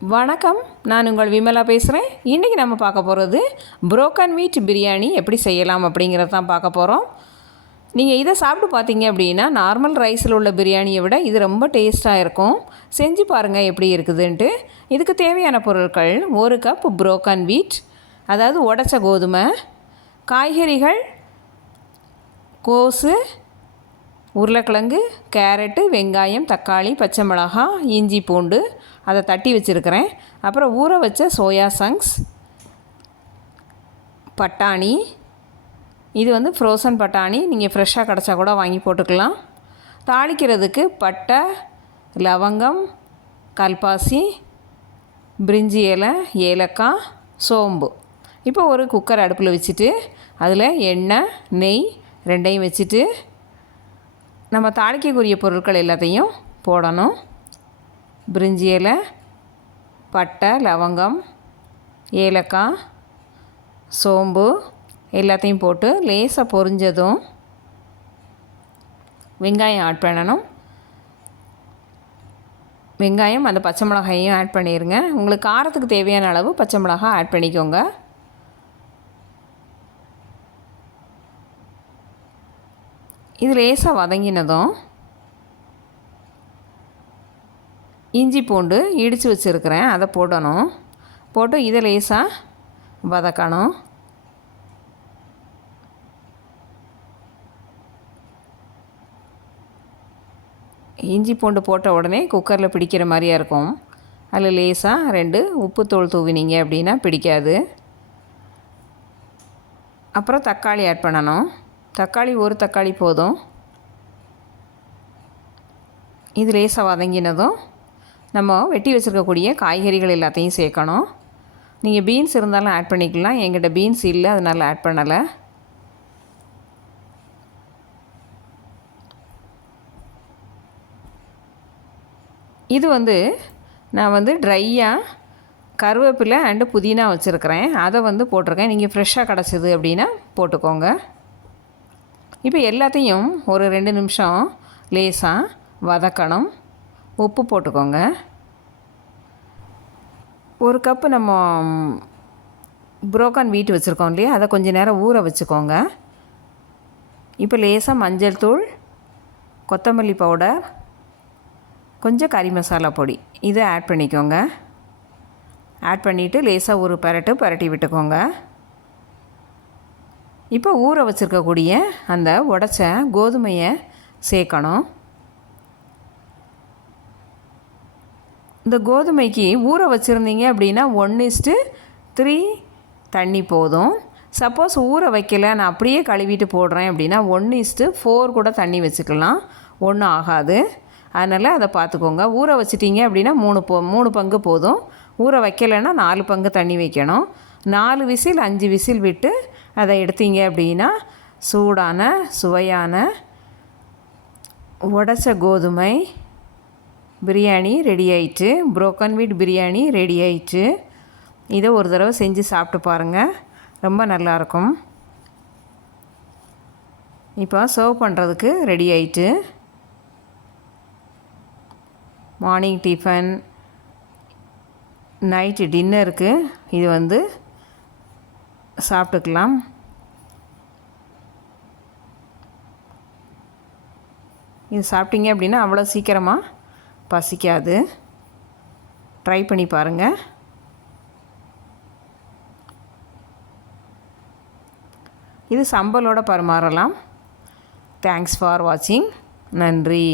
வணக்கம், நான் உங்கள் விமலா பேசுகிறேன். இன்றைக்கி நம்ம பார்க்க போகிறது புரோக்கன் மீட் பிரியாணி எப்படி செய்யலாம் அப்படிங்கிறத தான் பார்க்க போகிறோம். நீங்கள் இதை சாப்பிட்டு பார்த்தீங்க அப்படின்னா நார்மல் ரைஸில் உள்ள பிரியாணியை விட இது ரொம்ப டேஸ்ட்டாக இருக்கும். செஞ்சு பாருங்கள் எப்படி இருக்குதுன்ட்டு. இதுக்கு தேவையான பொருட்கள்: 1 கப் புரோக்கன் வீட், அதாவது உடைச்ச கோதுமை, காய்கறிகள் கோஸு, உருளைக்கிழங்கு, கேரட்டு, வெங்காயம், தக்காளி, பச்சை மிளகாய், இஞ்சி, பூண்டு அதை தட்டி வச்சுருக்கிறேன். அப்புறம் ஊற வச்ச சோயா சங்க்ஸ், பட்டாணி, இது வந்து ஃப்ரோசன் பட்டாணி, நீங்கள் ஃப்ரெஷ்ஷாக கிடச்சா கூட வாங்கி போட்டுக்கலாம். தாளிக்கிறதுக்கு பட்டை, லவங்கம், கல்பாசி, பிரிஞ்சி இலை, ஏலக்காய், சோம்பு. இப்போ ஒரு குக்கர் அடுப்பில் வச்சுட்டு அதில் எண்ணெய், நெய் ரெண்டையும் வச்சுட்டு நம்ம தாளிக்கக்கூடிய பொருட்கள் எல்லாத்தையும் போடணும். பிரிஞ்சி இலை, பட்டை, லவங்கம், ஏலக்காய், சோம்பு எல்லாத்தையும் போட்டு லேசாக பொரிஞ்சதும் வெங்காயம் ஆட் பண்ணணும். வெங்காயம் அந்த பச்சை மிளகாயையும் ஆட் பண்ணிடுங்க. உங்களுக்கு காரத்துக்கு தேவையான அளவு பச்சை மிளகாய் ஆட் பண்ணிக்கோங்க. இது லேசாக வதங்கினதும் இஞ்சி பூண்டு இடித்து வச்சுருக்கிறேன், அதை போடணும். போட்டு இதை லேசாக வதக்கணும். இஞ்சி பூண்டு போட்ட உடனே குக்கரில் பிடிக்கிற மாதிரியாக இருக்கும். அதில் லேசாக 2 உப்புத்தூள் தூவினீங்க அப்படின்னா பிடிக்காது. அப்புறம் தக்காளி ஆட் பண்ணணும். தக்காளி 1 தக்காளி போதும். இது லேசாக வதங்கினதும் நம்ம வெட்டி வச்சுருக்கக்கூடிய காய்கறிகள் எல்லாத்தையும் சேர்க்கணும். நீங்கள் பீன்ஸ் இருந்தாலும் ஆட் பண்ணிக்கலாம். என்கிட்ட பீன்ஸ் இல்லை, அதனால் ஆட் பண்ணலை. இது வந்து நான் ட்ரையாக கருவேப்பிலை அண்டு புதினா வச்சுருக்கிறேன், அதை போட்டிருக்கேன். நீங்கள் ஃப்ரெஷ்ஷாக கிடச்சிது அப்படின்னா போட்டுக்கோங்க. இப்போ எல்லாத்தையும் ஒரு 2 நிமிஷம் லேசாக வதக்கணும். உப்பு போட்டுக்கோங்க. 1 கப்பு நம்ம புரோக்கன் வீட் வச்சுருக்கோம் இல்லையா, அதை கொஞ்சம் நேரம் ஊற வச்சுக்கோங்க. இப்போ லேசாக மஞ்சள் தூள், கொத்தமல்லி பவுடர், கொஞ்சம் கறி மசாலா பொடி இதை ஆட் பண்ணிக்கோங்க. ஆட் பண்ணிவிட்டு லேசாக ஒரு பரட்டி விட்டுக்கோங்க. இப்போ ஊற வச்சுருக்கக்கூடிய அந்த உடைச்ச கோதுமையை சேர்க்கணும். இந்த கோதுமைக்கு ஊற வச்சுருந்தீங்க அப்படின்னா 1:3 தண்ணி போதும். சப்போஸ் ஊற வைக்கலை, நான் அப்படியே கழுவிட்டு போடுறேன் அப்படின்னா 1:4 கூட தண்ணி வச்சுக்கலாம், ஒன்றும் ஆகாது. அதனால் அதை பார்த்துக்கோங்க. ஊற வச்சிட்டிங்க அப்படின்னா 3 பங்கு போதும். ஊற வைக்கலைன்னா 4 பங்கு தண்ணி வைக்கணும். 4 விசில் 5 விசில் விட்டு அதை எடுத்தீங்க அப்படின்னா சூடான சுவையான உடைச்ச கோதுமை பிரியாணி ரெடி ஆயிட்டு. புரோக்கன் வீட் பிரியாணி ரெடி ஆயிட்டு. இதை ஒரு தடவை செஞ்சு சாப்பிட்டு பாருங்கள், ரொம்ப நல்லாயிருக்கும். இப்போ சர்வ் பண்ணுறதுக்கு ரெடி ஆயிட்டு. மார்னிங் டிஃபன், நைட்டு டின்னருக்கு இது சாப்பிட்டுக்கலாம். இது சாப்பிட்டீங்க அப்படின்னா அவ்வளோ சீக்கிரமாக பசிக்காது. ட்ரை பண்ணி பாருங்கள். இது சம்பலோடு பரிமாறலாம். தேங்க்ஸ் ஃபார் வாட்சிங். நன்றி.